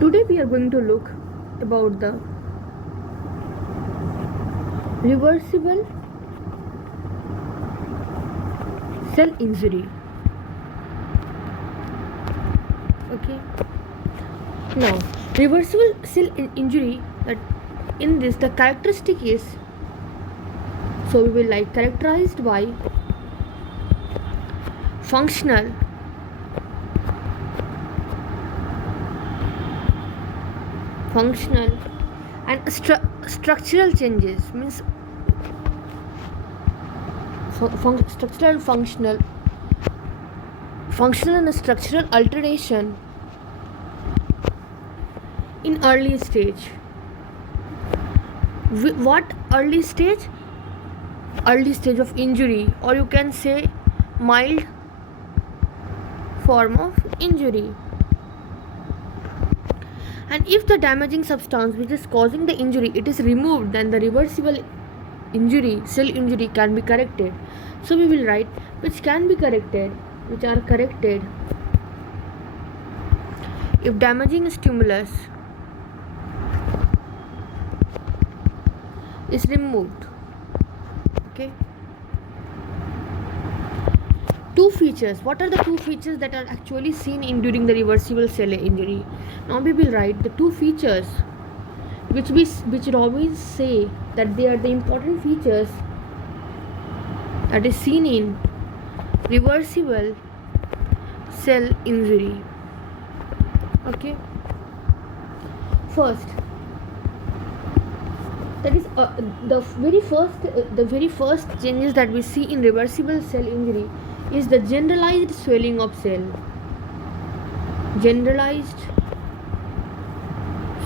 Today we are going to look about the reversible cell injury. Okay. Now, reversible cell injury, that in this the characteristic is, so we will like characterized by functional and structural changes, means structural functional and structural alteration in early stage. What early stage? Early stage of injury, or you can say mild form of injury. And if the damaging substance which is causing the injury, it is removed, then the reversible injury, cell injury, can be corrected. So we will write which can be corrected, which are corrected if damaging stimulus is removed. Okay. Two features. What are the two features that are actually seen in during the reversible cell injury? Now we will write the two features which Robbins say that they are the important features that is seen in reversible cell injury. Okay. First, that is the very first changes that we see in reversible cell injury is the generalized swelling of cell. Generalized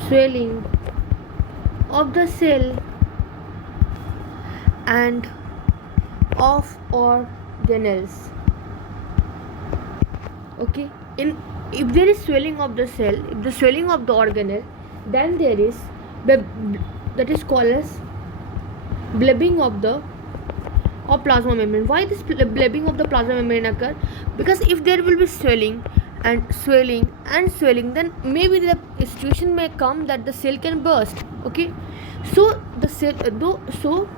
swelling of the cell and of organelles. Okay. If there is swelling of the cell, if the swelling of the organelle, then there is that is called as blebbing of the plasma membrane. Why this blebbing of the plasma membrane occur? Because if there will be swelling, then maybe the situation may come that the cell can burst. Okay, so the cell so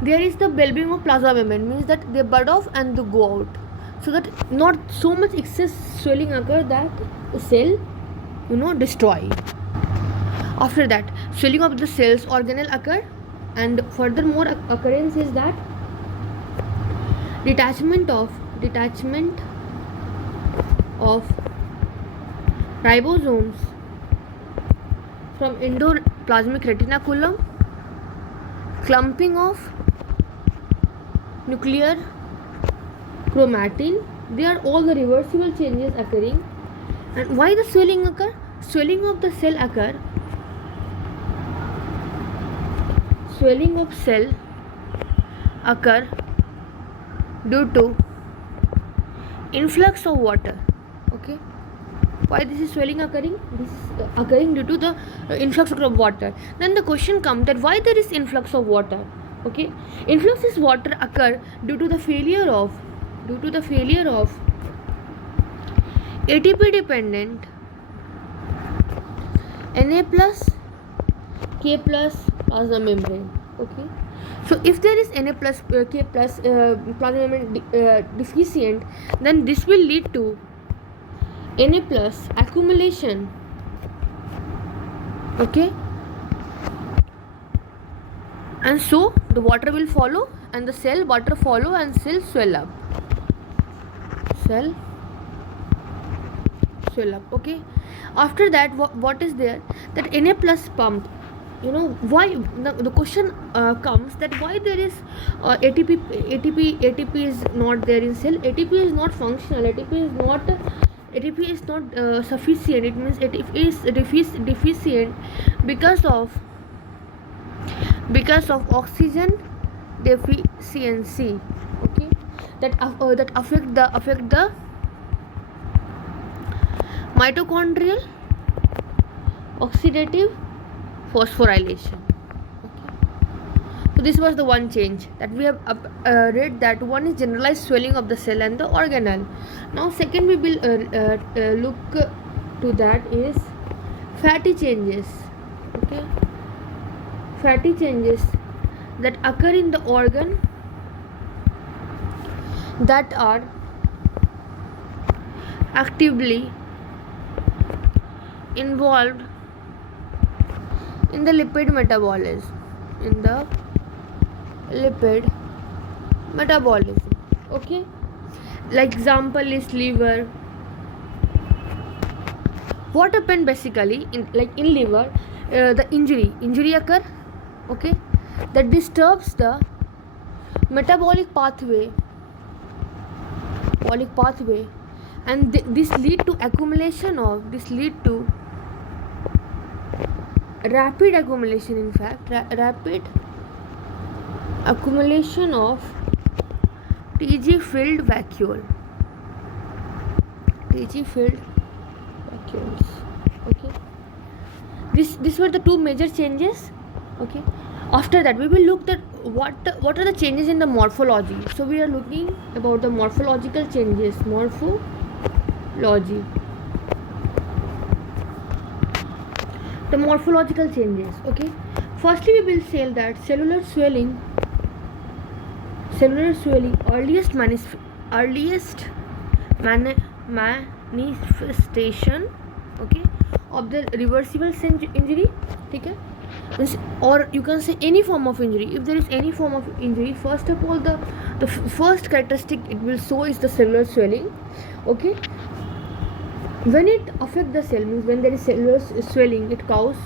there is the blebbing of plasma membrane, means that they bud off and they go out, so that not so much excess swelling occur that the cell destroy. After that, swelling of the cells organelle occur, and furthermore occurrence is that detachment of ribosomes from endoplasmic reticulum, clumping of nuclear chromatin. They are all the reversible changes occurring. And why the swelling occur? Swelling of the cell occur. Swelling of cell occur due to influx of water. Okay. Why this is swelling occurring? This is occurring due to the influx of water. Then the question comes that why there is influx of water? Okay. Influx of water occur due to the failure of ATP dependent Na plus K plus plasma membrane. Okay, so if there is Na plus K plus plasma membrane deficient, then this will lead to Na plus accumulation. Okay, and so the water will follow, and the cell water follow, and cell swell up. Okay, after that what is there, that Na plus pump. Why the question comes that why there is ATP is not there in cell. ATP is not functional. ATP is not sufficient. It means ATP is deficient because of oxygen deficiency. Okay, that affect the mitochondrial oxidative phosphorylation. Okay. So this was the one change that we have read, that one is generalized swelling of the cell and the organelle. Now second we will look to that is fatty changes. Okay, fatty changes that occur in the organ that are actively involved in the lipid metabolism. In the lipid metabolism. Okay, like example is liver. What happened basically in liver, the injury occur, okay, that disturbs the metabolic pathway, and this lead to rapid accumulation, in fact rapid accumulation of TG filled vacuoles. Okay, this were the two major changes. Okay, after that we will look at what are the changes in the morphology. So we are looking about the morphological changes. The morphological changes. Okay, firstly we will say that cellular swelling earliest manifestation, okay, of the reversible injury. Okay, or you can say any form of injury. If there is any form of injury, first of all the first characteristic it will show is the cellular swelling. Okay, when it affects the cell, means when there is cellular swelling, it causes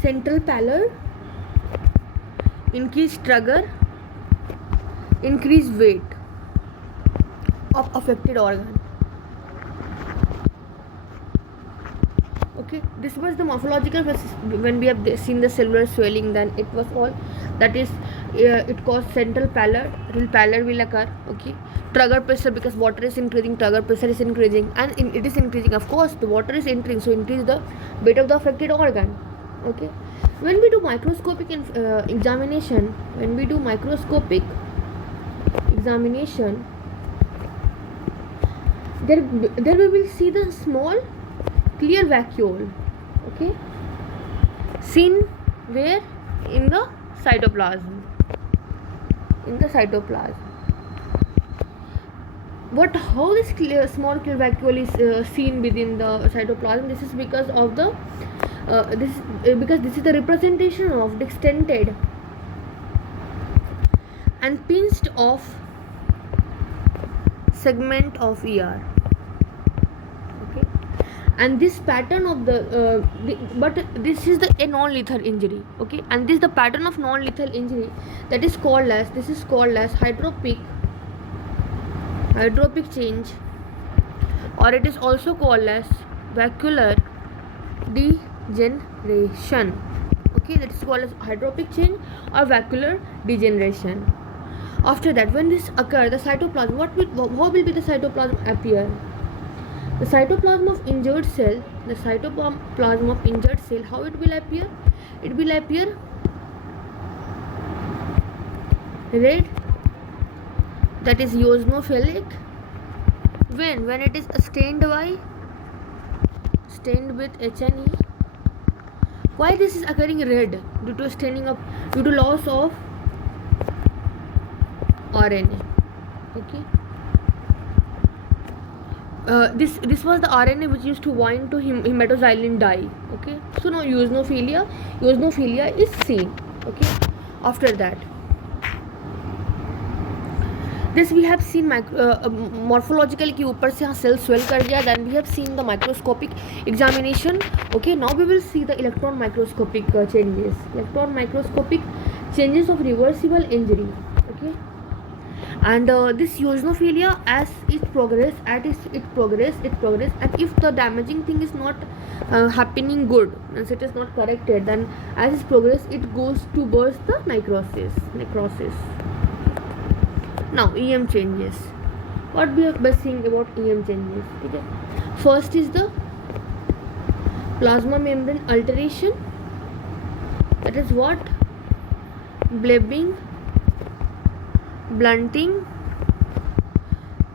central pallor, increased trigger, increased weight of affected organ. Okay, this was the morphological when we have seen the cellular swelling, then it was all that is it caused central pallor will occur. Okay, trigger pressure, because water is increasing, trigger pressure is increasing, and it is increasing, of course the water is entering, so increase the weight of the affected organ. Okay, when we do microscopic examination, there we will see the small clear vacuole. Okay, seen where? In the cytoplasm. How this small clear vacuole is seen within the cytoplasm? This is because of the because this is the representation of the extended and pinched off segment of ER. Okay, and this pattern of but this is a non-lethal injury. Okay, and this is the pattern of non-lethal injury that is called as hydropic change, or it is also called as vacuolar degeneration. Okay, that is called as hydropic change or vacuolar degeneration. After that, when this occurs, the cytoplasm, how will be the cytoplasm appear? The cytoplasm of injured cell, how it will appear? It will appear red, that is eosinophilic. When it is stained with HNE. Why this is occurring red? Due to loss of RNA. Okay, this was the RNA which used to bind to hematoxylin dye. Okay, so now eosinophilia is seen. Okay, after that, this we have seen morphological के ऊपर से cell swell कर दिया. Then we have seen the microscopic examination. Okay, now we will see the electron microscopic changes of reversible injury. Okay, and this eosinophilia, as it progress, and if the damaging thing is not happening good, and it is not corrected, then as it progress, it goes towards the necrosis. Now EM changes. What we are seeing about EM changes? Okay, first is the plasma membrane alteration. That is what? Blebbing, blunting,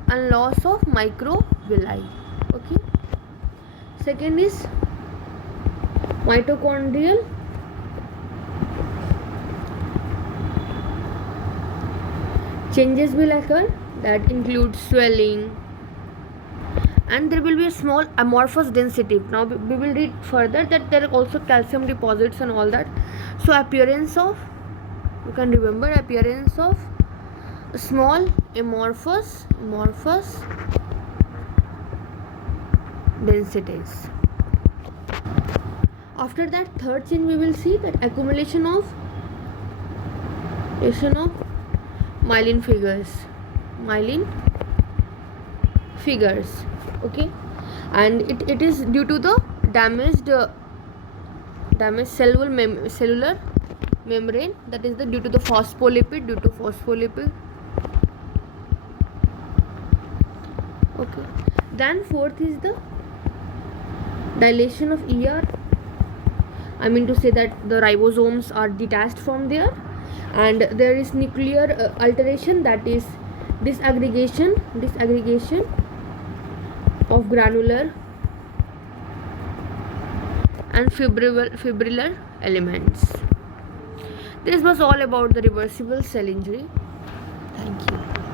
and loss of microvilli. Okay. Second is mitochondrial changes will occur, that includes swelling, and there will be a small amorphous density. Now we will read further that there are also calcium deposits and all that. So appearance of, you can remember, appearance of small amorphous densities. After that, third change we will see that accumulation of myelin figures. Okay, and it is due to the damaged cellular membrane, that is due to the phospholipid. Okay, then fourth is the dilation of ER. I mean to say that the ribosomes are detached from there, and there is nuclear alteration, that is disaggregation of granular and fibrillar elements. This was all about the reversible cell injury. Thank you.